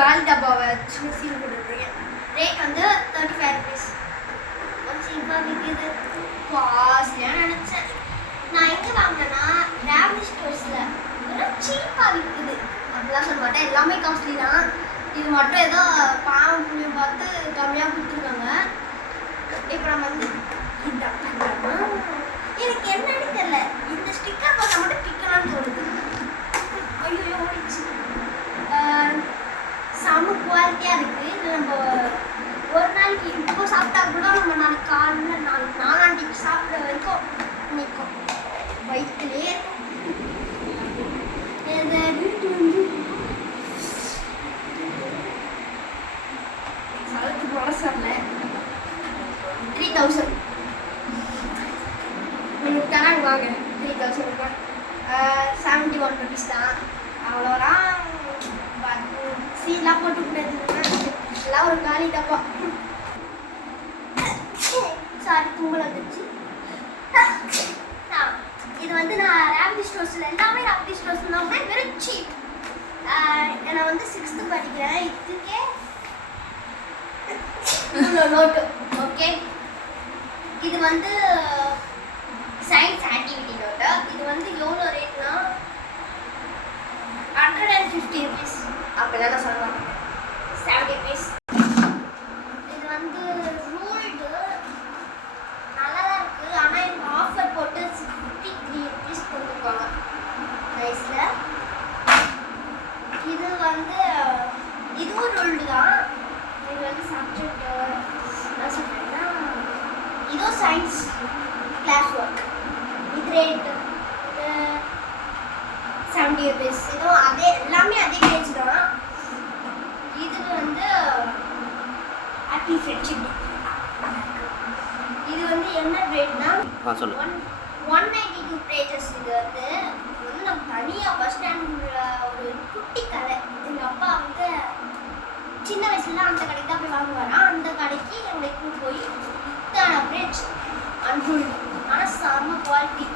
கால் டப்பாவை சின்ன சீல் போட்டுருக்கேன். ரேட் வந்து 35 rupees. கொஞ்சம் சீப்பாக விற்கிது. காஸ்ட்லியாக நினச்சேன். நான் எங்கே வாங்கினேன்னா ரேவதி ஸ்டோர்ஸில் வெறும் சீப்பாக விற்குது. அப்படிலாம் சொல்ல மாட்டேன், எல்லாமே காஸ்ட்லி தான். இது மட்டும் ஏதோ பாவம் புண்ணியம் பார்த்து கம்மியாக கொடுத்துருக்காங்க. இப்போ நம்ம வந்து எனக்கு என்னன்னு தெரியல, இந்த ஸ்டிக்கர் பார்த்தா மட்டும் பிக்கலான்னு தோணுது. ஐயோ ஓடிச்சு. செம குவாலிட்டியாக இருக்குது. இது நம்ம ஒரு நாளைக்கு இப்போ சாப்பிட்டா கூட நம்ம நாளைக்கு காலையில் நாளாண்டிக்கு சாப்பிட்ற வரைக்கும் நிற்கும், வயிற்றுலேயே வீட்டு வந்து சலத்துக்கு வர சார்ல 3000 உங்களுக்கு தராங்க வாங்க. 3000 ரூபாய் 71 rupees தான். அவ்வளோதான். சீலாம் போட்டு கூடாது, எல்லாம் ஒரு காலி டப்பா. சாரி தும்பல் வந்துச்சு. இது வந்து நான் ரேவதி ஸ்டோர்ஸில் எல்லாமே ரேவதி ஸ்டோர்ஸில் தான் வெறும் சீப். நான் வந்து 6th படிக்கிறேன். இதுக்கே நோட்டு. ஓகே, இது வந்து சயின்ஸ் ஆக்டிவிட்டி நோட்டு. இது வந்து எவ்வளோ ரேட்னா 150 rupees. அப்படிலாம் நான் சொல்ல மாட்டேன், 70 rupees. இது வந்து ரூல்டு நல்லா தான் இருக்குது. ஆனால் எனக்கு ஆஃபர் போட்டு 63 rupees கொடுத்துருக்காங்க ப்ரைஸில். இது வந்து இதுவும் ரூல்டு தான். இது வந்து சப்ஜெக்ட் என்ன சொல்கிறேன்னா இதுவும் சயின்ஸ் கிளாஸ் ஒர்க். இது ரேட்டு 70 rupees. இதுவும் அதே எல்லாமே அதே பேஜ் தான். இது வந்து ஹாப்பி ஃப்ரெண்ட்ஷிப். இது வந்து என்ன ரேட்னா 192 pages. இது வந்து நம்ம தனியாக பஸ் ஸ்டாண்டில் ஒரு குட்டி கடை. எங்கள் அப்பா வந்து சின்ன வயசுல அந்த கடைக்கு தான் போய் வாங்குவாரா. அந்த கடைக்கு எங்களுக்கு போய் இத்தனை பேஜ் அன்ஃபுல், ஆனால் செம்ம குவாலிட்டி.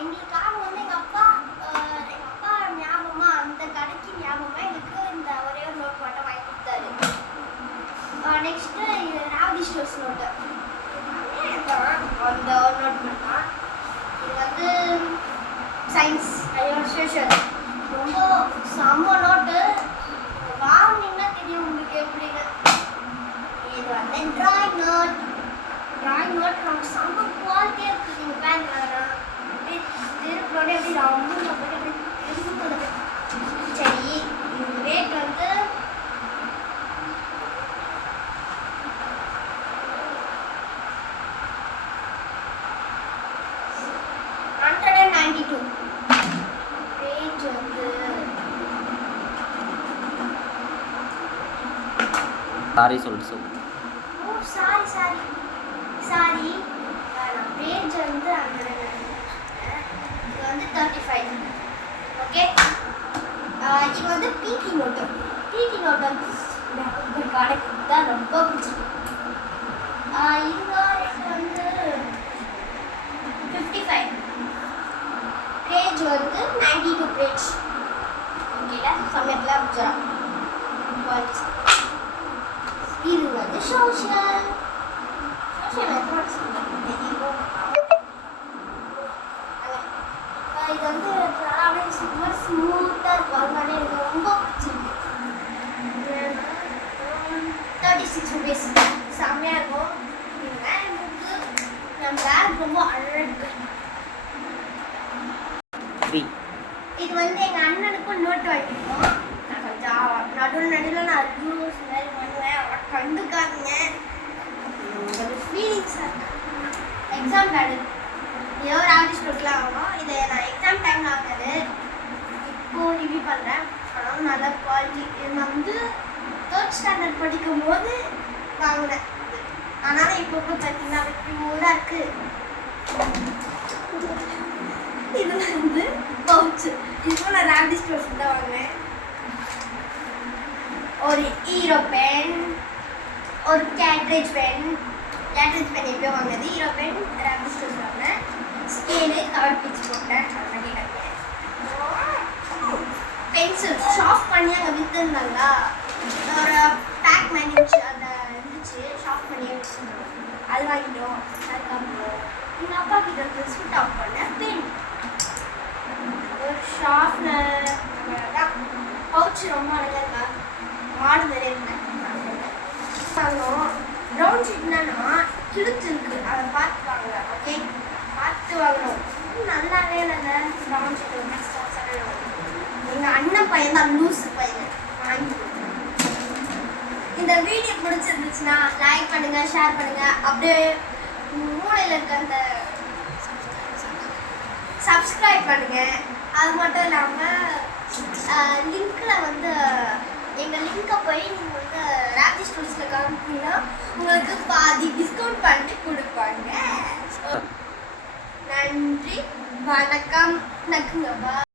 எங்களுக்காக வந்து எங்கள் அப்பா ஞாபகமாக அந்த கடைக்கு ஞாபகமாக எங்களுக்கு இந்த ஒரே ஒரு நோட் மட்டும் வாங்கி கொடுத்தாரு. நெக்ஸ்ட்டு இது ராவதி ஸ்டோர்ஸ் நோட்டு. அந்த ஒரு நோட் மட்டும். இது வந்து சயின்ஸ் ஸ்டேஷன். ரொம்ப செம்ம நோட்டு. வாங்கினீங்கன்னா தெரியும் உங்களுக்கு எப்படின்னு. இது வந்து ட்ராயிங் நோட். ட்ராயிங் நோட் நம்ம செம்ம குவாலிட்டியாக இருக்குது. நீங்கள் பேங்க் வேணாம் திருப்பி எப்படி ரொம்ப எப்படி. சரி, இது ரேட் வந்து $192. ரேட் வந்து சாரி சொல்லு. ஓ சாரி நான் பேஜ் வந்து இது வந்து 35. ஓகே, இது வந்து பிடி நோட்டு. பிடி நோட்டு வந்து கடைக்கு தான் ரொம்ப பிடிச்சிருக்கு. இது வந்து 55. பேஜ் வந்து 92 பேஜ். ஓகேல சமயத்தில் பிடிச்சிடும். இது வந்து சோஷியல் எலக்ட்ரானிக்ஸ். இது வந்து அப்படியே சூப்பர் ஸ்மூத்தாக இருக்கும். அதனால எனக்கு ரொம்ப பிடிச்சிருக்கு. 36 rupees. செம்மையாக இருக்கும். நம்ம பேக் ரொம்ப அழகு. இது வந்து எங்கள் அண்ணனுக்கும் நோட்டு வாங்கியிருக்கோம். நான் கொஞ்சம் நடுவில் நான் யூஸ் மாதிரி பண்ணுவேன். அவரை கண்டுக்காதீங்க. ஒரு ஃபீலிங்ஸாக எக்ஸாம் பேடு ஏதோ ஒரு ஆர்டிஸ்ட் கொடுக்கலாம் ஆகும். இதை நான் எக்ஸாம் டைமில் வாங்கினது. இப்போது ரிவ்யூ பண்ணுறேன். ஆனால் நல்ல குவாலிட்டி. இது நான் வந்து 3rd standard படிக்கும் போது வாங்கினேன். ஆனாலும் இப்போ பார்த்தீங்கன்னா ப்யூராக இருக்குது. இது வந்து பவுச்சு. இதுவும் நான் ராவதி ஸ்டோர்ஸ் தான் வாங்கினேன். ஒரு ஹீரோ பென், ஒரு கேட்ரேஜ் பென் எப்போ வாங்கினது. ஹீரோ பென் ராவதி ஸ்டோர்ஸ் வாங்கினேன். ஸ்கேலு கவர் பிச்சு போட்டேன். பென்சில் ஷார்ப் பண்ணி அங்கே விற்றுருந்தாங்களா ஒரு பேக் மாதிரி இருந்துச்சு அந்த இருந்துச்சு ஷார்ப் பண்ணி விற்றுருந்தாங்க அது வாங்கிட்டோம். அதுக்கப்புறம் எங்கள் அப்பா கிட்ட இருந்து ஸ்விட் ஆஃப் பண்ண பென் ஒரு ஷார்ப்னர் தான் பவுச் ரொம்ப அழகாக இருக்கா மாடு மாதிரி இருந்தேன். ப்ரௌன் ஷீட்னா கிழிச்சு இருக்கு அதை பார்த்துப்பாங்க. ஓகே பார்த்து வாங்கணும். நல்லாவே இல்லைங்க ப்ரௌன் ஷீட் எங்கள் அண்ணன் பையன் தான் லூஸ் பையன் வாங்கி. இந்த வீடியோ பிடிச்சிருந்துச்சுன்னா லைக் பண்ணுங்க ஷேர் பண்ணுங்க. அப்படியே மூளையில் இருக்க அந்த சப்ஸ்கிரைப் பண்ணுங்க. அது மட்டும் இல்லாமல் லிங்க்கில் வந்து எங்கள் லிங்கை போய் நீங்கள் வந்து ராஜி ஸ்டோர்ஸில் காமிப்பீங்கன்னா உங்களுக்கு பாதி டிஸ்கவுண்ட் பண்ணி கொடுப்பாங்க. நன்றி வணக்கம் நக்குங்கப்பா.